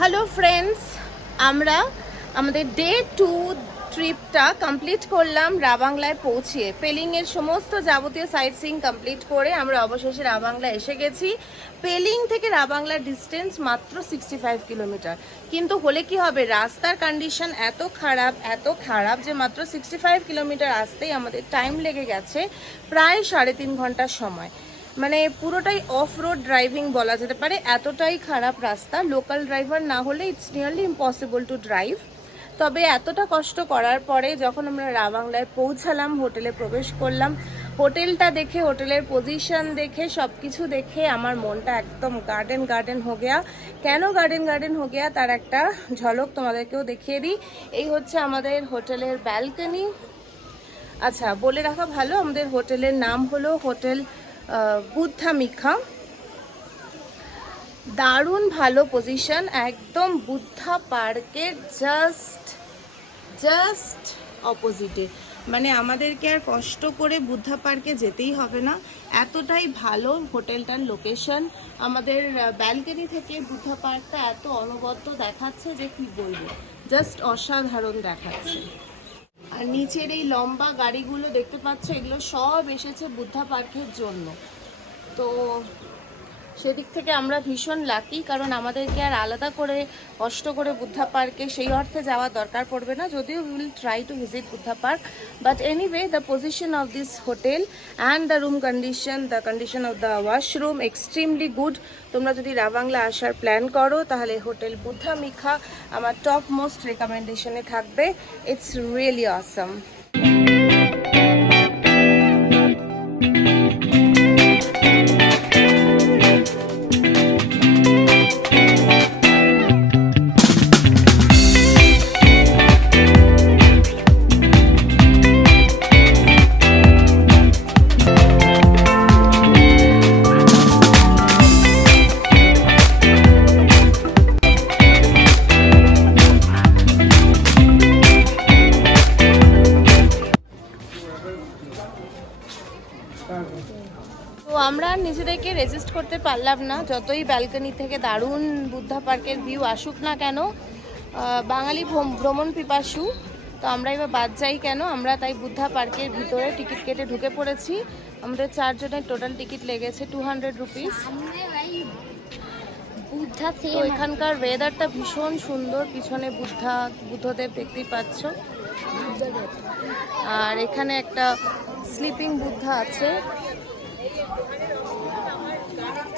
Hello friends, আমরা আমাদের day 2 ট্রিপটা কমপ্লিট করলাম রাবাংলায় পৌঁছিয়ে। পেলিংয়ের সমস্ত যাবতীয় সাইট সিইং কমপ্লিট করে আমরা অবশেষে রাবাংলা এসে গেছি। পেলিং থেকে রাবাংলার ডিস্টেন্স মাত্র 65 কিলোমিটার। কিন্তু হলে কি হবে, রাস্তার কন্ডিশন এত খারাপ যে মাত্র 65 কিলোমিটার আসতেই আমাদের টাইম লেগে গেছে প্রায় 3.5 ঘন্টার সময়। মানে পুরোটাই অফ রোড ড্রাইভিং বলা যেতে পারে, এতটাই খারাপ রাস্তা। লোকাল ড্রাইভার না হলে it's nearly impossible to drive. তবে এতটা কষ্ট করার পরে যখন আমরা রাবাংলায় পৌঁছালাম, হোটেলে প্রবেশ করলাম, হোটেলটা দেখে, হোটেলের পজিশন দেখে, সব কিছু দেখে আমার মনটা একদম গার্ডেন হো গেয়া। কেন গার্ডেন হো গেয়া তার একটা ঝলক তোমাদেরকেও দেখিয়ে দিই। এই হচ্ছে আমাদের হোটেলের ব্যালকনি। আচ্ছা, বলে রাখা ভালো, আমাদের হোটেলের নাম হলো হোটেল বুদ্ধামিকা। দারুণ ভালো পজিশন, একদম বুদ্ধা পার্কের জাস্ট অপোজিটে। মানে আমাদেরকে আর কষ্ট করে বুদ্ধা পার্কে যেতেই হবে না, এতটাই ভালো হোটেলটার লোকেশন। আমাদের ব্যালকনি থেকে বুদ্ধা পার্কটা এত অনবদ্য দেখাচ্ছে যে কি বলবো, জাস্ট অসাধারণ দেখাচ্ছে। আর নিচের এই লম্বা গাড়িগুলো দেখতে পাচ্ছ, এগুলো সব এসেছে বুদ্ধা পার্কের জন্য। তো সেদিক থেকে আমরা ভীষণ লাকি, কারণ আমাদেরকে আর আলাদা করে কষ্ট করে বুদ্ধা পার্কে সেই অর্থে যাওয়ার দরকার পড়বে না, যদিও we will try to visit Buddha park. But anyway, the position of this hotel and the room condition, the condition of the washroom extremely good. তোমরা যদি রাবাংলা আসার প্ল্যান করো তাহলে হোটেল বুদ্ধামিকা আমার টপ মোস্ট রেকমেন্ডেশনে থাকবে। It's really awesome. তো আমরা নিজেদেরকে রেজিস্ট করতে পারলাম না, যতই ব্যালকনি থেকে দারুণ বুদ্ধা পার্কের ভিউ আসুক না কেন। বাঙালি ভ্রমণ পিপাসু, তো আমরা এবার বাদ যাই কেন, আমরা তাই বুদ্ধা পার্কের ভিতরে টিকিট কেটে ঢুকে পড়েছি। আমাদের 4 জনের টোটাল টিকিট লেগেছে 200 রুপিস। তো এখানকার ওয়েদারটা ভীষণ সুন্দর, পিছনে বুদ্ধদেব দেখতেই পাচ্ছ। আর এখানে একটা স্লিপিং বুদ্ধা আছে।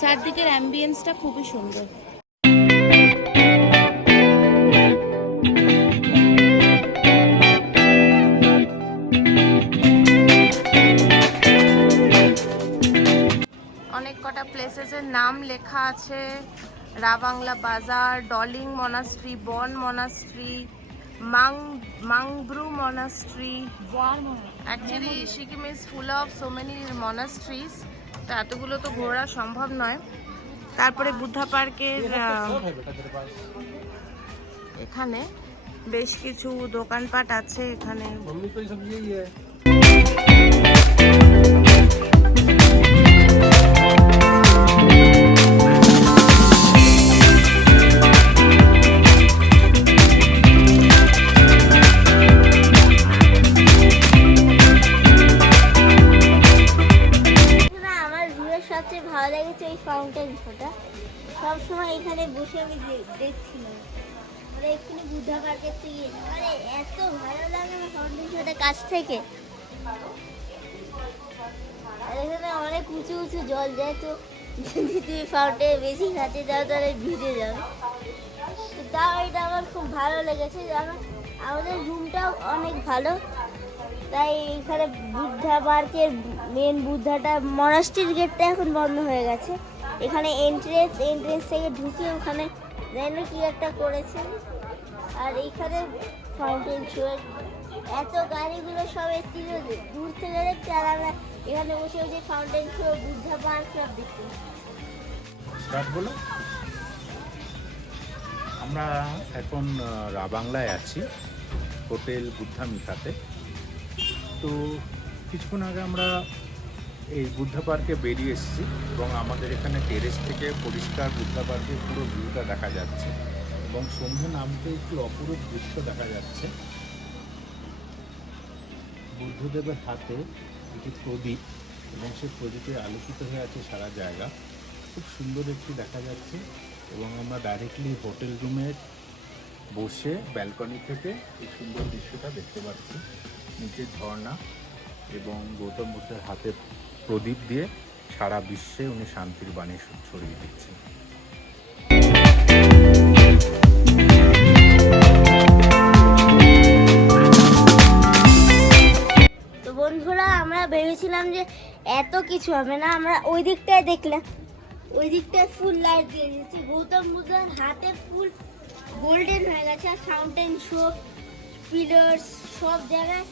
চারদিকের অ্যাম্বিয়েন্সটা খুবই সুন্দর। অনেক কটা প্লেসেসের নাম লেখা আছে, রাবাংলা বাজার, Doling monastery, Bon monastery, Mangbru monastery. Actually Sikkim is full of so many monasteries, তো এতগুলো তো ঘোরা সম্ভব নয়। তারপরে বুদ্ধা পার্কের এখানে বেশ কিছু দোকানপাট আছে। এখানে সবসময় এখানে বসে আমি দেখছিলাম, মানে এখানে বুদ্ধা পার্কের থেকে মানে এত ভালো লাগে না ফাউন্টেন শোটা কাছ থেকে। আর এখানে অনেক উঁচু জল যায়, তো যদি তুমি ফাউন্টেন বেশি কাছে যাও তাহলে ভিজে যাবে। তো তাও এটা আমার খুব ভালো লেগেছে, জানো আমাদের রুমটাও অনেক ভালো। তাই এখানে বুদ্ধা পার্কের মেন বুদ্ধাটা মনাস্ট্রির গেটটা এখন বন্ধ হয়ে গেছে। এখানে এন্ট্রেন্স থেকে ঢুকে ওখানে জানি কি একটা করেছে। আর এইখানে ফাউন্টেন শো, এত গাড়িগুলো সব এসেছিল দূর থেকে দেখতে, আর আমরা এখানে বসে বসে ফাউন্টেন শো, বুদ্ধা পার্ক সব দেখতে। আমরা এখন রাবাংলায় আছি, হোটেল বুদ্ধামিকাতে। তো কিছুক্ষণ আগে আমরা এই বুদ্ধা পার্কে বেরিয়ে এসেছি এবং আমাদের এখানে টেরেস থেকে পরিষ্কার বুদ্ধা পার্কের পুরো ভিউটা দেখা যাচ্ছে। এবং সন্ধ্যে নামতে একটু অপরূপ দৃশ্য দেখা যাচ্ছে। বুদ্ধদেবের হাতে একটি প্রদীপ এবং সেই প্রদীপে আলোকিত হয়ে আছে সারা জায়গা, খুব সুন্দর একটি দেখা যাচ্ছে। এবং আমরা ডাইরেক্টলি হোটেল রুমে বসে ব্যালকনি থেকে এই সুন্দর দৃশ্যটা দেখতে পাচ্ছি। নিচে ঝর্ণা এবং গৌতম বুদ্ধের হাতে প্রদীপ দিয়ে সারা বিশ্বে উনি শান্তির বাণী ছড়িয়ে দিচ্ছেন। তো বন্ধুরা, আমরা ভেবেছিলাম যে এত কিছু হবে না, আমরা ওই দিকটায় দেখলাম, ওই দিকটায় ফুল লাইট দিয়ে দিয়েছে, গৌতম বুদ্ধের হাতে ফুল গোল্ডেন হয়ে গেছে, আর ফাউন্টেন শো, পিলার্স সব জায়গায়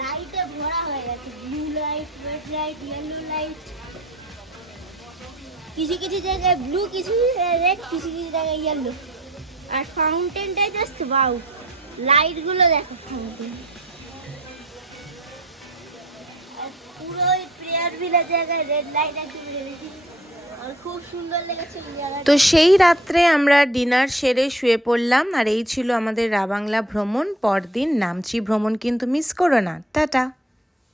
লাইটে ভরা হয়ে গেছে, blue light, red light, yellow light, কিছু কিছু জায়গায় ব্লু, কিছু রেড, কিছু কিছু জায়গায় ইয়েলো। আর ফাউন্টেনটাই জাস্ট ওয়াও, লাইটগুলো দেখো ফাউন্টেন। আর পুরো ওই প্রেয়ার ভিলের জায়গায় রেড লাইট একদম জ্বলেছে, আর খুব সুন্দর লেগেছে ওই জায়গাটা। তো সেই রাত্রে আমরা ডিনার সেরে শুয়ে পড়লাম। আর এই ছিল আমাদের রাবাংলা ভ্রমণ। পরদিন নামচি ভ্রমণ কিন্তু মিস করো না। টাটা।